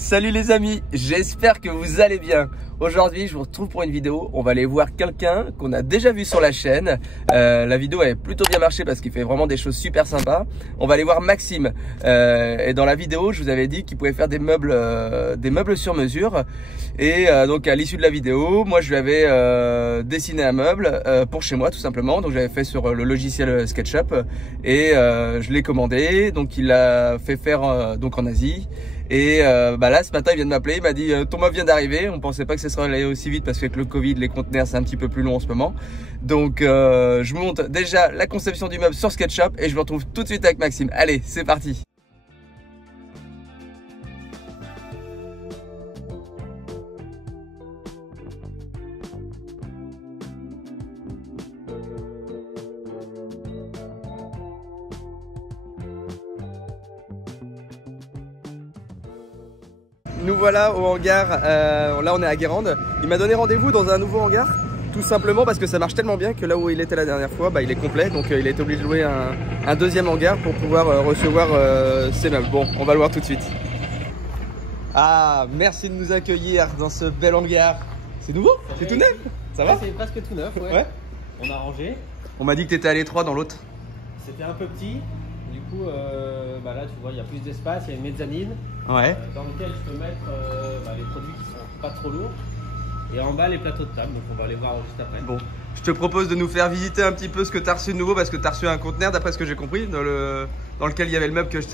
Salut les amis, j'espère que vous allez bien. Aujourd'hui je vous retrouve pour une vidéo. On va aller voir quelqu'un qu'on a déjà vu sur la chaîne. La vidéo a plutôt bien marché parce qu'il fait vraiment des choses super sympas. On va aller voir Maxime. Et dans la vidéo je vous avais dit qu'il pouvait faire des meubles sur mesure. Et donc à l'issue de la vidéo, moi je lui avais dessiné un meuble pour chez moi tout simplement. Donc j'avais fait sur le logiciel SketchUp et je l'ai commandé. Donc il l'a fait faire donc en Asie. Et là ce matin il vient de m'appeler, il m'a dit ton meuble vient d'arriver. On pensait pas que ce serait allé aussi vite parce qu'avec le Covid les conteneurs c'est un petit peu plus long en ce moment. Donc je vous montre déjà la conception du meuble sur SketchUp et je vous retrouve tout de suite avec Maxime. Allez, c'est parti. Nous voilà au hangar, là on est à Guérande. Il m'a donné rendez-vous dans un nouveau hangar, tout simplement parce que ça marche tellement bien que là où il était la dernière fois, il est complet. Donc il a été obligé de louer un deuxième hangar pour pouvoir recevoir ses meubles. Bon, on va le voir tout de suite. Ah, merci de nous accueillir dans ce bel hangar. C'est nouveau? C'est tout neuf? Ça va? C'est presque tout neuf, ouais. On a rangé. On m'a dit que tu étais à l'étroit dans l'autre. C'était un peu petit. Du coup, là tu vois, il y a plus d'espace, il y a une mezzanine dans lequel je peux mettre les produits qui sont pas trop lourds. Et en bas, les plateaux de table, donc on va aller voir juste après. Bon, je te propose de nous faire visiter un petit peu ce que tu as reçu de nouveau, parce que tu as reçu un conteneur, d'après ce que j'ai compris, dans lequel il y avait le meuble que je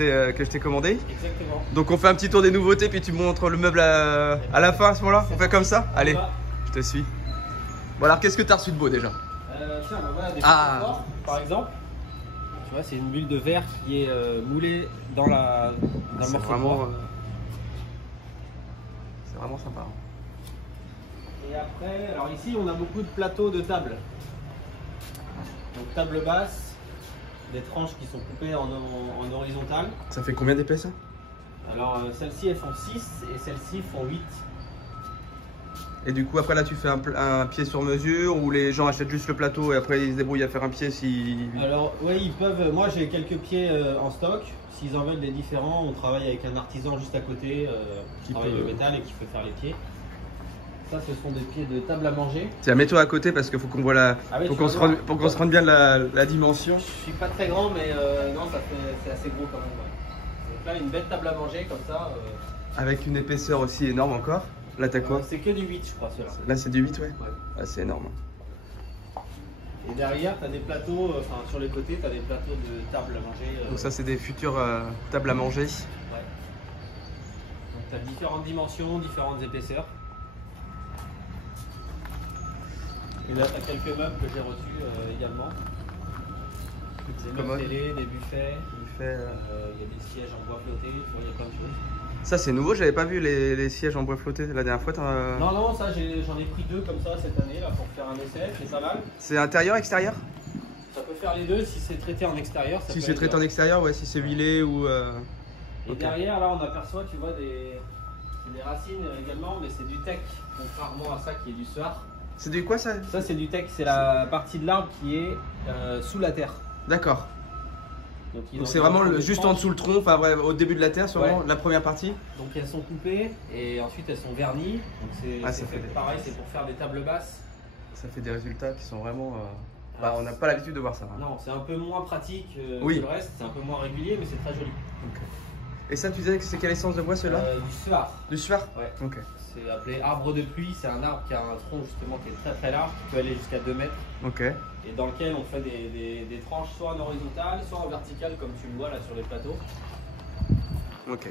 t'ai commandé. Exactement. Donc on fait un petit tour des nouveautés, puis tu me montres le meuble à la fin à ce moment-là. On fait comme ça? Allez, je te suis. Bon alors, qu'est-ce que tu as reçu de beau déjà? Tiens, voilà des ports, par exemple. Tu vois, c'est une bulle de verre qui est moulée dans le morceau de c'est vraiment sympa. Et après, alors ici on a beaucoup de plateaux de table. Donc table basse, des tranches qui sont coupées en horizontale. Ça fait combien d'épaisseur? Alors celles-ci elles font 6 et celles-ci font 8. Et du coup après là tu fais un pied sur mesure ou les gens achètent juste le plateau et après ils se débrouillent à faire un pied si... Alors oui, ils peuvent, moi j'ai quelques pieds en stock. S'ils en veulent des différents, on travaille avec un artisan juste à côté qui travaille le métal et qui peut faire les pieds. Ça ce sont des pieds de table à manger. Tiens, mets-toi à côté parce qu'il faut qu'on voit la... pour qu'on se rende bien la dimension. Je suis pas très grand mais non, c'est assez gros quand même. Ouais. Donc là une belle table à manger comme ça. Avec une épaisseur aussi énorme encore. Là t'as quoi? C'est que du 8 je crois celui-là. Là c'est du 8 ouais. Ah, c'est énorme. Et derrière tu as des plateaux, sur les côtés tu as des plateaux de table à manger. Donc ça c'est des futures tables à manger. Ouais. Donc tu as différentes dimensions, différentes épaisseurs. Et là tu as quelques meubles que j'ai reçus également. Des meubles télé, des buffets, il y a des sièges en bois flotté, il y a plein de choses. Ça c'est nouveau, j'avais pas vu les sièges en bois flotté la dernière fois. Non, ça j'en ai pris 2 comme ça cette année là pour faire un essai, c'est pas mal. C'est intérieur, extérieur? Ça peut faire les deux si c'est traité en extérieur. Si c'est traité en extérieur, ouais, si c'est huilé ou... Et derrière là on aperçoit, tu vois, des racines également, mais c'est du teck, contrairement à ça qui est du suard. C'est du quoi ça? Ça c'est du teck, c'est la partie de l'arbre qui est sous la terre. D'accord. Donc c'est vraiment juste en dessous le tronc, enfin au début de la terre, sûrement, la première partie. Donc elles sont coupées et ensuite elles sont vernies. Donc c'est pareil, c'est pour faire des tables basses. Ça fait des résultats qui sont vraiment... on n'a pas l'habitude de voir ça. Hein. Non, c'est un peu moins pratique que le reste, c'est un peu moins régulier, mais c'est très joli. Okay. Et ça, tu disais que c'est quelle essence de bois ceux-là? Du suard. Du suard? Ouais. Ok. C'est appelé arbre de pluie, c'est un arbre qui a un tronc justement qui est très très large, qui peut aller jusqu'à 2 mètres. Ok. Et dans lequel on fait des tranches soit en horizontale, soit en verticale comme tu le vois là sur les plateaux. Ok.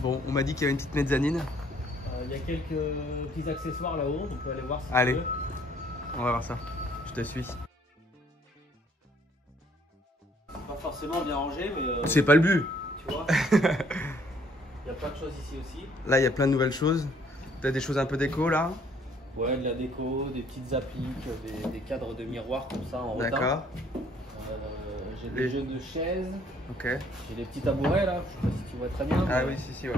Bon, on m'a dit qu'il y avait une petite mezzanine. Il y a quelques petits accessoires là-haut, on peut aller voir si Allez, tu veux. On va voir ça. Je te suis. Pas forcément bien rangé, mais... c'est pas le but. Tu vois. Il y a plein de choses ici aussi. Là, il y a plein de nouvelles choses. Tu as des choses un peu déco là? Ouais, de la déco, des petites appliques, des cadres de miroirs comme ça en rotin. D'accord. J'ai des jeux de chaises. Ok. J'ai des petits tabourets là, je sais pas si tu vois très bien. Ah oui, si, ouais.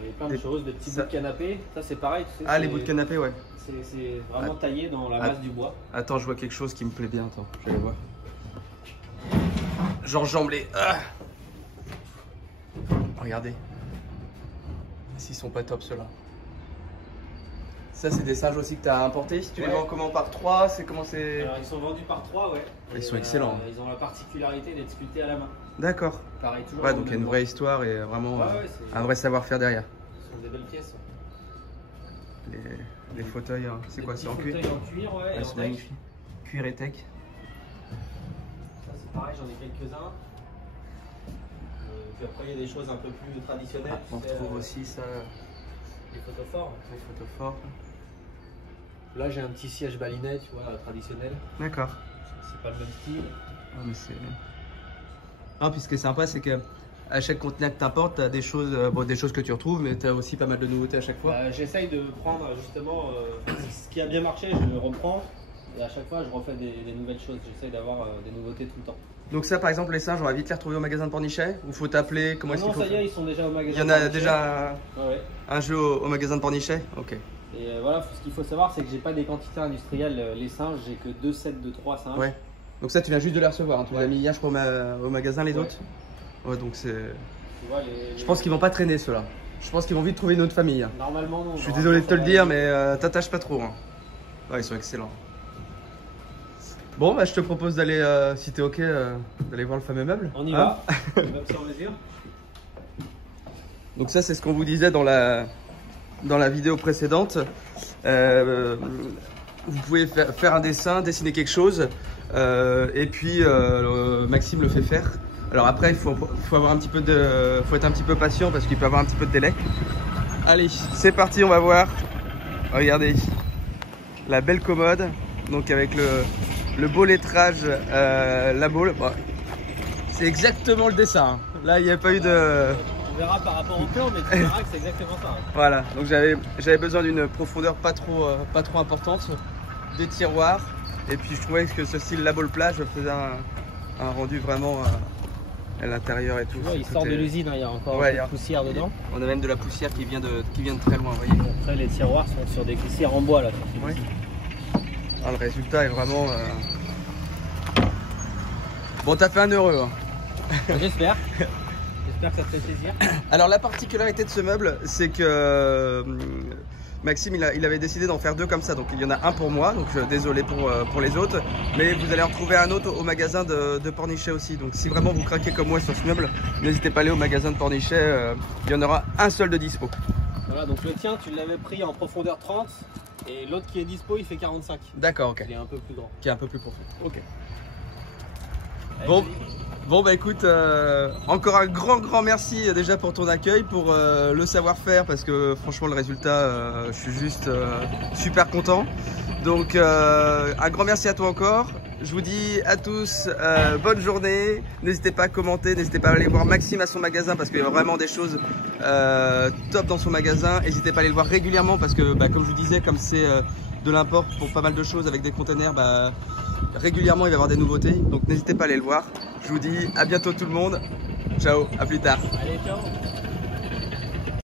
Il y a plein de choses, des petits bouts de canapé. Ça c'est pareil, tu sais. Ah, les bouts de canapé, ouais. C'est vraiment taillé dans la masse du bois. Attends, je vois quelque chose qui me plaît bien. Attends, je vais aller voir. Genre jamblé. Regardez. S'ils sont pas top ceux-là. Ça, c'est des singes aussi que tu as importés. Tu les vends comment, par 3? C'est comment c'est? Alors, ils sont vendus par 3, ouais. Ils sont excellents. Ils ont la particularité d'être sculptés à la main. D'accord. Pareil, toujours. Ouais, donc il y a une vraie histoire et vraiment un vrai savoir-faire derrière. Ce sont des belles pièces. Les fauteuils, hein. C'est quoi? C'est en cuir? En cuir, ouais. C'est magnifique. Cuir et tech. Ça, c'est pareil, j'en ai quelques-uns. Puis après, il y a des choses un peu plus traditionnelles. Ah, on retrouve aussi ça. Les photophores. Les photophores. Là, j'ai un petit siège balinet, tu vois, traditionnel. D'accord. C'est pas le même style. Ah, mais c'est. Ah, puis ce qui est sympa, c'est que à chaque conteneur que tu importes, tu as des choses, des choses que tu retrouves, mais tu as aussi pas mal de nouveautés à chaque fois. J'essaye de prendre justement ce qui a bien marché, je le reprends. Et à chaque fois, je refais des nouvelles choses. J'essaye d'avoir des nouveautés tout le temps. Donc ça, par exemple, les singes, on va vite les retrouver au magasin de Pornichet? Ou faut t'appeler? Comment est-ce qu'il faut? Non, ça y est, ils sont déjà au magasin. Il y en a déjà un jeu au magasin de Pornichet? Ok. Et voilà, ce qu'il faut savoir, c'est que j'ai pas des quantités industrielles. Les singes, j'ai que 2 sets de 3 singes. Ouais. Donc ça, tu viens juste de les recevoir. Hein. Tu les as mis hier, je crois, au magasin, les autres? Ouais, donc c'est... Je pense qu'ils vont pas traîner, ceux-là. Je pense qu'ils vont vite trouver une autre famille. Hein. Normalement, non. Je suis désolé de te le dire, mais t'attaches pas trop. Hein. Ouais, ils sont excellents. Bon, bah, je te propose d'aller, si t'es ok, d'aller voir le fameux meuble. On y va. Même sur mesure. Donc ça, c'est ce qu'on vous disait dans la vidéo précédente. Vous pouvez faire un dessin, dessiner quelque chose, et puis Maxime le fait faire. Alors après, il faut avoir un petit peu faut être un petit peu patient parce qu'il peut avoir un petit peu de délai. Allez, c'est parti, on va voir. Regardez, la belle commode, donc avec le beau lettrage, la boule. Bon, c'est exactement le dessin. Là, il n'y a pas eu de... On verra par rapport au plan, mais tu verras que c'est exactement ça. Voilà, donc j'avais besoin d'une profondeur pas trop importante, des tiroirs, et puis je trouvais que ce style la boule plage faisait un rendu vraiment à l'intérieur et tout. Ouais, il sort de l'usine, hein, il y a encore de la poussière dedans. On a même de la poussière qui vient de très loin, vous voyez. Après, les tiroirs sont sur des poussières en bois là. Ouais. Ah, le résultat est vraiment... Bon, t'as fait un heureux. Hein. J'espère. J'espère que ça te fait plaisir. Alors la particularité de ce meuble, c'est que Maxime il avait décidé d'en faire 2 comme ça. Donc il y en a un pour moi, donc désolé pour les autres. Mais vous allez en retrouver un autre au magasin de Pornichet aussi. Donc si vraiment vous craquez comme moi sur ce meuble, n'hésitez pas à aller au magasin de Pornichet. Il y en aura un seul de dispo. Voilà, donc le tien tu l'avais pris en profondeur 30 et l'autre qui est dispo il fait 45. D'accord, ok. Il est un peu plus grand. Qui est un peu plus profond. Ok. Allez, Bon bah écoute, encore un grand merci déjà pour ton accueil, pour le savoir-faire, parce que franchement le résultat, je suis juste super content. Donc un grand merci à toi encore. Je vous dis à tous bonne journée. N'hésitez pas à commenter, n'hésitez pas à aller voir Maxime à son magasin parce qu'il y a vraiment des choses top dans son magasin. N'hésitez pas à aller le voir régulièrement parce que comme je vous disais, comme c'est de l'import pour pas mal de choses avec des containers, régulièrement il va y avoir des nouveautés. Donc n'hésitez pas à aller le voir. Je vous dis à bientôt tout le monde. Ciao, à plus tard. Allez, ciao.